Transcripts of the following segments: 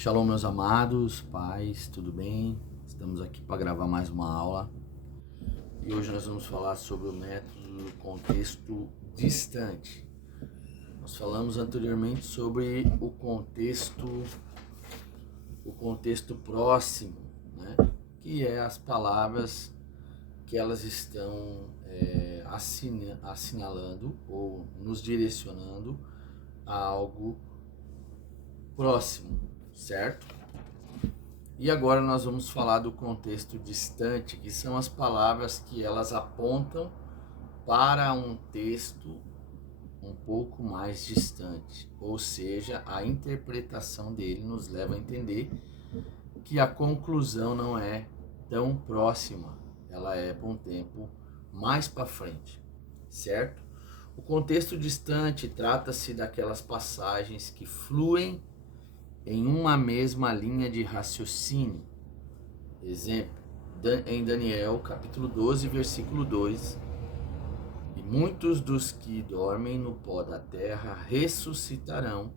Shalom, meus amados, pais, tudo bem? Estamos aqui para gravar mais uma aula e hoje nós vamos falar sobre o método do contexto distante. Nós falamos anteriormente sobre o contexto próximo, né? Que é as palavras que elas estão assinalando ou nos direcionando a algo próximo, certo? E agora nós vamos falar do contexto distante, que são as palavras que elas apontam para um texto um pouco mais distante, ou seja, a interpretação dele nos leva a entender que a conclusão não é tão próxima, ela é para um tempo mais para frente, certo? O contexto distante trata-se daquelas passagens que fluem em uma mesma linha de raciocínio. Exemplo, em Daniel, capítulo 12, versículo 2. E muitos dos que dormem no pó da terra ressuscitarão,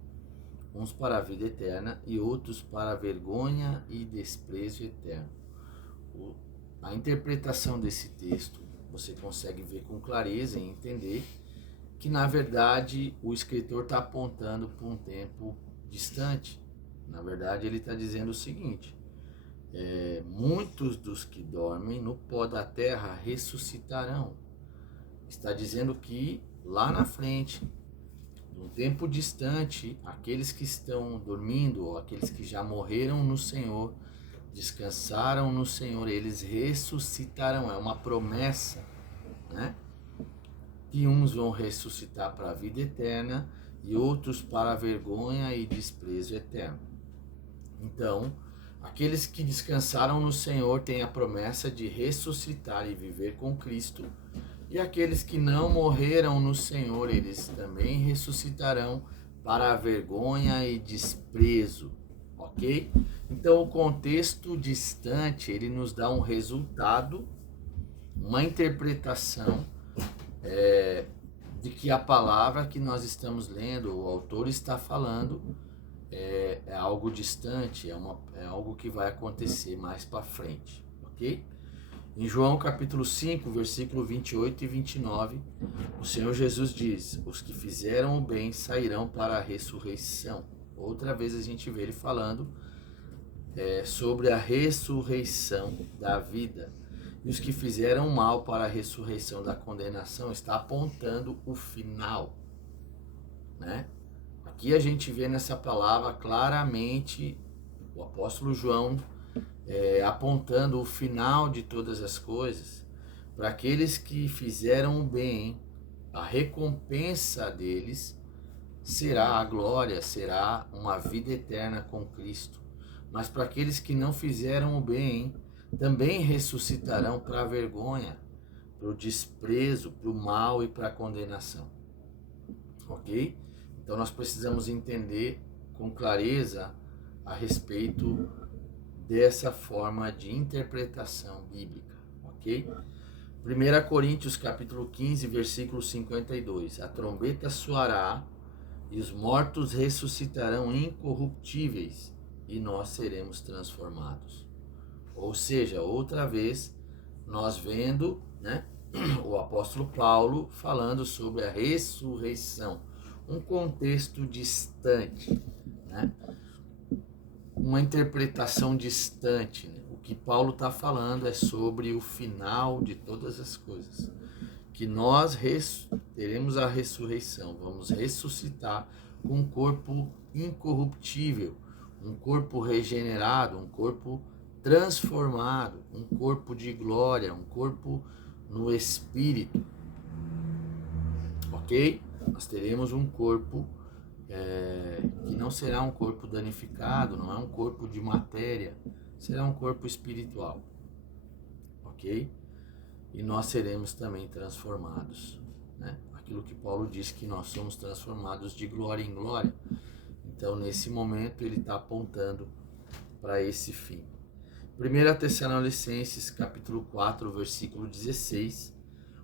uns para a vida eterna e outros para a vergonha e desprezo eterno. A interpretação desse texto você consegue ver com clareza e entender que, na verdade, o escritor está apontando para um tempo distante. Na verdade, ele está dizendo o seguinte: muitos dos que dormem no pó da terra ressuscitarão. Está dizendo que lá na frente, num tempo distante, aqueles que estão dormindo, ou aqueles que já morreram no Senhor, descansaram no Senhor, eles ressuscitarão. É uma promessa, né? Que uns vão ressuscitar para a vida eterna e outros para a vergonha e desprezo eterno. Então, aqueles que descansaram no Senhor têm a promessa de ressuscitar e viver com Cristo. E aqueles que não morreram no Senhor, eles também ressuscitarão para a vergonha e desprezo, ok? Então, o contexto distante, ele nos dá um resultado, uma interpretação de que a palavra que nós estamos lendo, o autor está falando, é algo distante, é algo que vai acontecer mais para frente, ok? Em João capítulo 5, versículo 28 e 29, o Senhor Jesus diz: os que fizeram o bem sairão para a ressurreição. Outra vez a gente vê ele falando sobre a ressurreição da vida. E os que fizeram mal para a ressurreição da condenação, está apontando o final, né? Aqui a gente vê nessa palavra claramente o apóstolo João apontando o final de todas as coisas. Para aqueles que fizeram o bem, a recompensa deles será a glória, será uma vida eterna com Cristo. Mas para aqueles que não fizeram o bem, também ressuscitarão para a vergonha, para o desprezo, para o mal e para a condenação. Ok? Então nós precisamos entender com clareza a respeito dessa forma de interpretação bíblica, ok? 1 Coríntios capítulo 15, versículo 52. A trombeta soará e os mortos ressuscitarão incorruptíveis e nós seremos transformados. Ou seja, outra vez, nós vendo, né, o apóstolo Paulo falando sobre a ressurreição, um contexto distante, né? Uma interpretação distante. Né? O que Paulo está falando é sobre o final de todas as coisas, que nós teremos a ressurreição, vamos ressuscitar com um corpo incorruptível, um corpo regenerado, um corpo transformado, um corpo de glória, um corpo no Espírito, ok? Nós teremos um corpo que não será um corpo danificado, não é um corpo de matéria, será um corpo espiritual, ok? E nós seremos também transformados, né? Aquilo que Paulo diz que nós somos transformados de glória em glória. Então, nesse momento, ele está apontando para esse fim. 1 Tessalonicenses, capítulo 4, versículo 16,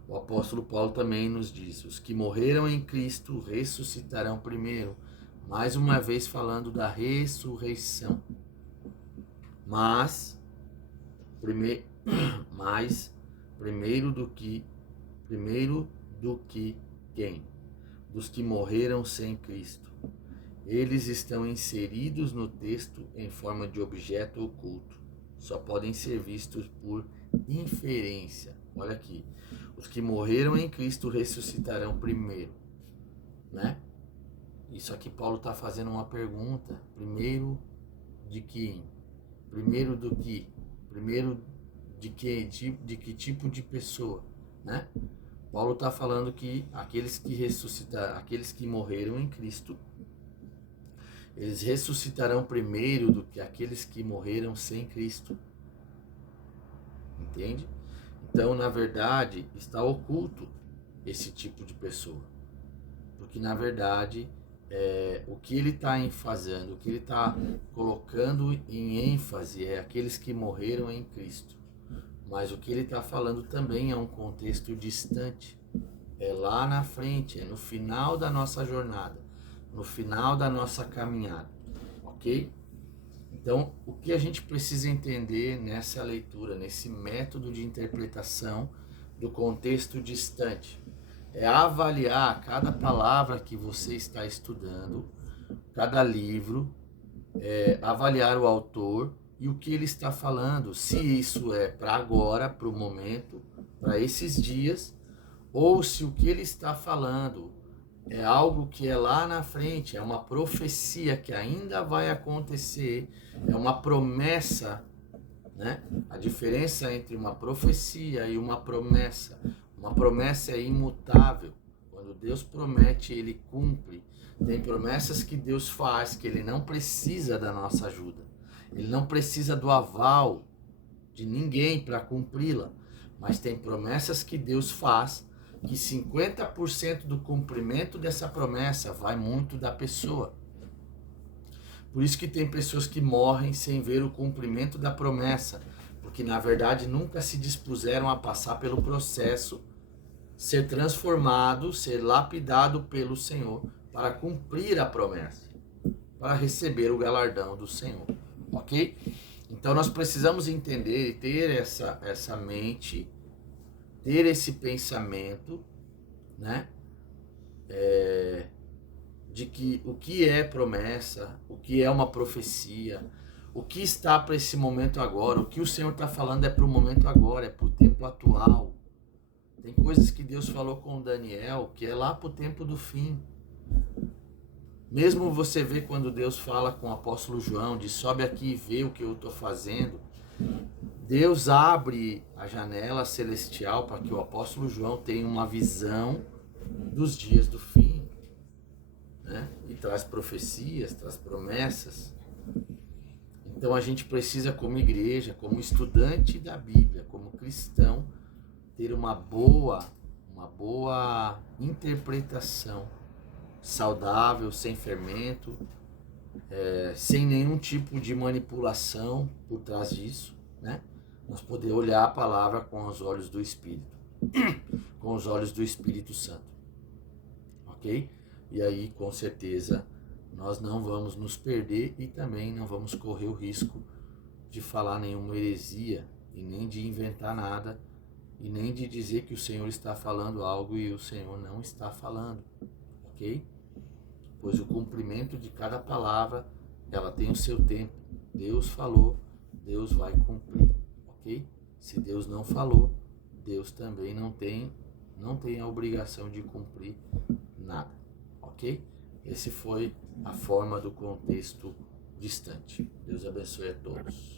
o apóstolo Paulo também nos diz: os que morreram em Cristo ressuscitarão primeiro, Mais uma vez falando da ressurreição. Mas primeiro do que quem? Dos que morreram sem Cristo. Eles estão inseridos no texto em forma de objeto oculto. Só podem ser vistos por inferência. Olha aqui. Os que morreram em Cristo ressuscitarão primeiro, né? Isso aqui Paulo está fazendo uma pergunta. Primeiro de quem? Primeiro do que? Primeiro de que tipo de pessoa, né? Paulo está falando que aqueles que ressuscitaram, aqueles que morreram em Cristo, eles ressuscitarão primeiro do que aqueles que morreram sem Cristo. Entende? Então, na verdade, está oculto esse tipo de pessoa. Porque, na verdade, o que ele está fazendo, o que ele está colocando em ênfase é aqueles que morreram em Cristo. Mas o que ele está falando também é um contexto distante. É lá na frente, é no final da nossa jornada, no final da nossa caminhada, ok? Então, o que a gente precisa entender nessa leitura, nesse método de interpretação do contexto distante, é avaliar cada palavra que você está estudando, cada livro, avaliar o autor e o que ele está falando, se isso é para agora, para o momento, para esses dias, ou se o que ele está falando é algo que é lá na frente, é uma profecia que ainda vai acontecer, é uma promessa, né? A diferença entre uma profecia e uma promessa é imutável. Quando Deus promete, ele cumpre. Tem promessas que Deus faz que ele não precisa da nossa ajuda. Ele não precisa do aval de ninguém para cumpri-la. Mas tem promessas que Deus faz que 50% do cumprimento dessa promessa vai muito da pessoa. Por isso que tem pessoas que morrem sem ver o cumprimento da promessa, porque na verdade nunca se dispuseram a passar pelo processo, ser transformado, ser lapidado pelo Senhor para cumprir a promessa, para receber o galardão do Senhor, ok? Então nós precisamos entender e ter essa mente, ter esse pensamento, né? De que o que é promessa, o que é uma profecia, o que está para esse momento agora, o que o Senhor está falando é para o momento agora, é para o tempo atual. Tem coisas que Deus falou com Daniel que é lá para o tempo do fim. Mesmo você vê quando Deus fala com o apóstolo João, de sobe aqui e vê o que eu estou fazendo, Deus abre a janela celestial para que o apóstolo João tenha uma visão dos dias do fim, né? E traz profecias, traz promessas. Então a gente precisa, como igreja, como estudante da Bíblia, como cristão, ter uma boa interpretação saudável, sem fermento, sem nenhum tipo de manipulação por trás disso, né? Nós poder olhar a palavra com os olhos do Espírito, com os olhos do Espírito Santo, ok? E aí, com certeza, nós não vamos nos perder e também não vamos correr o risco de falar nenhuma heresia e nem de inventar nada e nem de dizer que o Senhor está falando algo e o Senhor não está falando, ok? Pois o cumprimento de cada palavra, ela tem o seu tempo. Deus falou, Deus vai cumprir, ok? Se Deus não falou, Deus também não tem a obrigação de cumprir nada, ok? Esse foi a forma do contexto distante. Deus abençoe a todos.